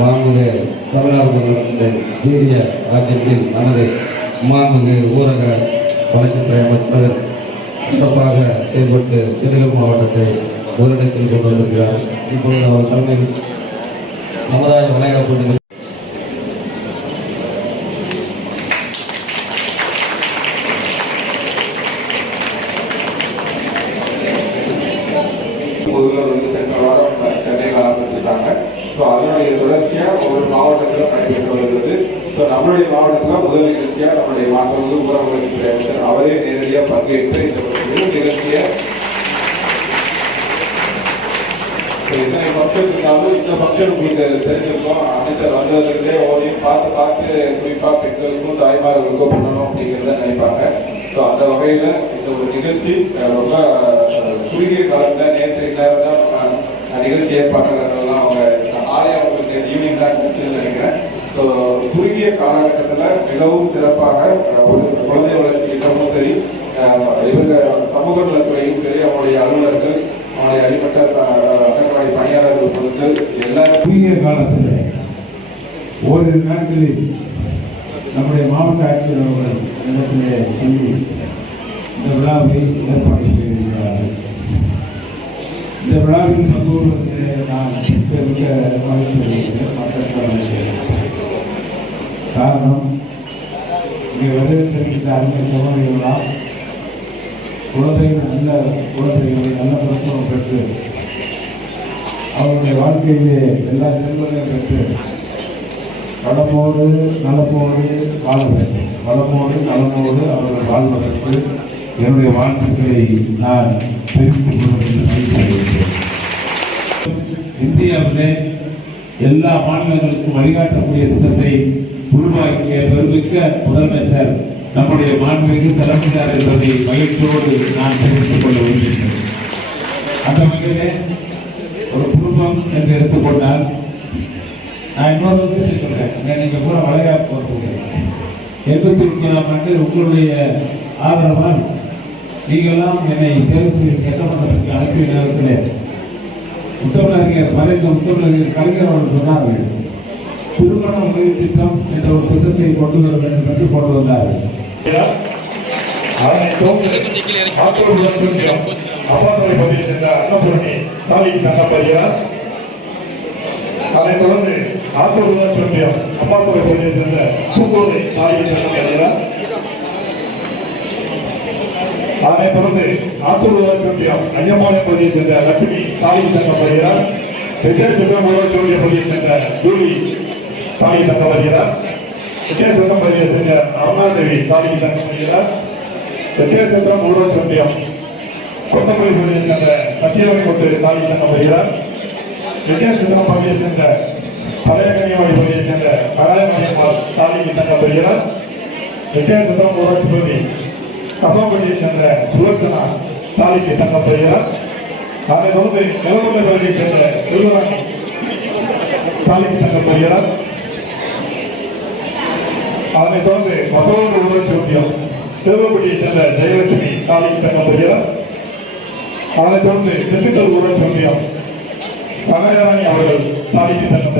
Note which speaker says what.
Speaker 1: மாண்புமிகு தமிழ்நாடு முதலமைச்சர் சீரிய ஆட்சியில் நமது மாண்புமிகு ஊரக வளர்ச்சித்துறை அமைச்சர் சிறப்பாக செயல்பட்டு திருநெல்வேலி மாவட்டத்தை முதலிடத்தில் கொண்டு வந்திருக்கிறார் இப்பொழுது அவர் தலைமையில் சமுதாய விளையாட்டு
Speaker 2: வந்து சென்ற வாரம் சென்னையில் ஆரம்பிச்சுட்டாங்க ஸோ அதனுடைய தொடர்ச்சியாக ஒவ்வொரு மாவட்டத்தில் நடைபெற்று வருகிறது ஸோ நம்மளுடைய மாவட்டத்தில் முதல் நிகழ்ச்சியாக நம்முடைய மாண்புமிகு ஊரக அமைச்சர் அவரே நேரடியாக பங்கேற்று இந்த நிகழ்ச்சியை ஸோ எத்தனை ஃபங்க்ஷன் இருந்தாலும் இந்த ஃபங்க்ஷன் உங்களுக்கு தெரிஞ்சிருக்கும். அமைச்சர் வந்ததுலேருந்தே ஓடியும் பார்த்து பார்த்து குறிப்பாக பெண்களுக்கும் தாய்மார்களுக்கும் பண்ணணும் அப்படிங்கிறத நினைப்பாங்க. ஸோ அந்த வகையில் இந்த ஒரு நிகழ்ச்சி ரொம்ப குறுகிய காலத்தில் நேற்று இல்லாத நிகழ்ச்சி ஏற்பாட்டாளர்கள்லாம் அவங்க நாளே உங்களுக்கு ஈவினிங் தான் நினைக்கிறேன். ஸோ குறுகிய காலகட்டத்தில் மிகவும் சிறப்பாக ஒரு குழந்தை வளர்ச்சி இடமும் சரி இவங்க சமூக நலத்துறையும் சரி அவங்களுடைய அலுவலர்கள் அவங்களுடைய அடிப்பட்ட அங்கன்வாடி பணியாளர்கள் பொறுத்து எல்லா
Speaker 3: குறுகிய காலத்தில் ஓரிரு நாட்களில் நம்முடைய மாவட்ட ஆட்சியர் அவர்கள் இடத்திலே சொல்லி இந்த விழாவை ஏற்பாடு இந்த விழாவின் பங்கு கொள்வதற்கு நான் மிக்க மகிழ்ச்சி அடைகிறேன் மக்கள் காரணம் இங்கே வருகின்ற அருமை சகோதரிகளாம் குழந்தைகள் நல்ல குழந்தைகளை நல்ல பிரசவம் பெற்று அவருடைய வாழ்க்கையிலே எல்லா செல்வங்களையும் பெற்று வளமோடு நலமோடு வாழ வேண்டும். வளமோடு நலமோடு அவர்கள் வாழ்வதற்கு என்னுடைய வாழ்த்துக்களை நான் தெரிவித்துக் கொள்வதில் இந்தியாவிலே எல்லா மாநிலங்களுக்கும் வழிகாட்டக்கூடிய திட்டத்தை உருவாக்கிய பெருமிக்க முதலமைச்சர் நம்முடைய மாண்புமிகு தலைமையார் என்பதை மகிழ்ச்சியோடு நான் தெரிவித்துக் கொள்ள விரும்புகிறேன். அந்த வகையிலே ஒரு குடும்பம் என்று எடுத்துக்கொண்டால் நான் இன்னொரு விஷயத்தை சொல்றேன். இங்க நீங்க கூட வளையா போட்டுருக்கேன் எண்பத்தி ஒன்பதாம் ஆண்டு உங்களுடைய ஆதரவால் நீங்களாம் என்னை தேர்வு செய்ய சட்டமன்றத்திற்கு அனுப்பிய நேரத்தில் முத்தமிழறிஞர் மறைந்த முத்தமிழறிஞர் கலைஞர் அவர்கள் சொன்னார்கள் திருமண உதவி திட்டம் என்ற ஒரு திட்டத்தை கொண்டு வர வேண்டும் என்று கொண்டு வந்தார்கள்
Speaker 4: அதைத் தொடர்ந்து ஆத்தூர் சொன்னியம் அப்பாத்துறை பகுதியை சேர்ந்த பூங்கோதை தாயின் தங்கப்படுகிறார் அதனைத் தொடர்ந்து ஆத்தூர் சொன்னியம் ஐயம்பாளையம் பகுதியை சேர்ந்த லட்சுமி தாலிக்கு தங்கப்படுகிறார். வெற்றிய சிவம் சூரிய பகுதியைச் சேர்ந்த ஜூலி தாலிக்கு தங்கப்படுகிறார். வெற்றிய சிவம் பகுதியைச் சேர்ந்த அருணாதேவி தாலிக்கு தங்கப்படுகிறார். வெற்றிய சிவம் ஊழல் சொன்னியம் கொத்தமல்லி பகுதியைச் சேர்ந்த சத்தியவனை கொண்டு தாலி தங்கப்படுகிறார். விஜய சித்திரம் பகுதியைச் சேர்ந்த பழையகனியவாடி பகுதியைச் சேர்ந்த சராயமணியம்மாள் தாலிக்கு தங்கப்படுகிறார். விஜய சித்திரம் ஊராட்சி பகுதி கசவப்பட்டியை சேர்ந்த சுலட்சணா தாலிக்கு தங்கப்படுகிறார் அதைத் தொடர்ந்து நிலவரை பகுதியை சேர்ந்த செல்வராணி தாலிக்கு தங்கப்படுகிறார் அதனைத் தொடர்ந்து மத்தவங்க ஊராட்சி ஒன்றியம் சிவகப்பட்டியை சேர்ந்த ஜெயலட்சுமி தாலிக்கு தங்கப்படுகிறார் அதனைத் தொடர்ந்து திண்டுக்கல் ஊராட்சி ஒன்றியம் சகஜராணி அவர்கள் தாலிக்கு தங்கம்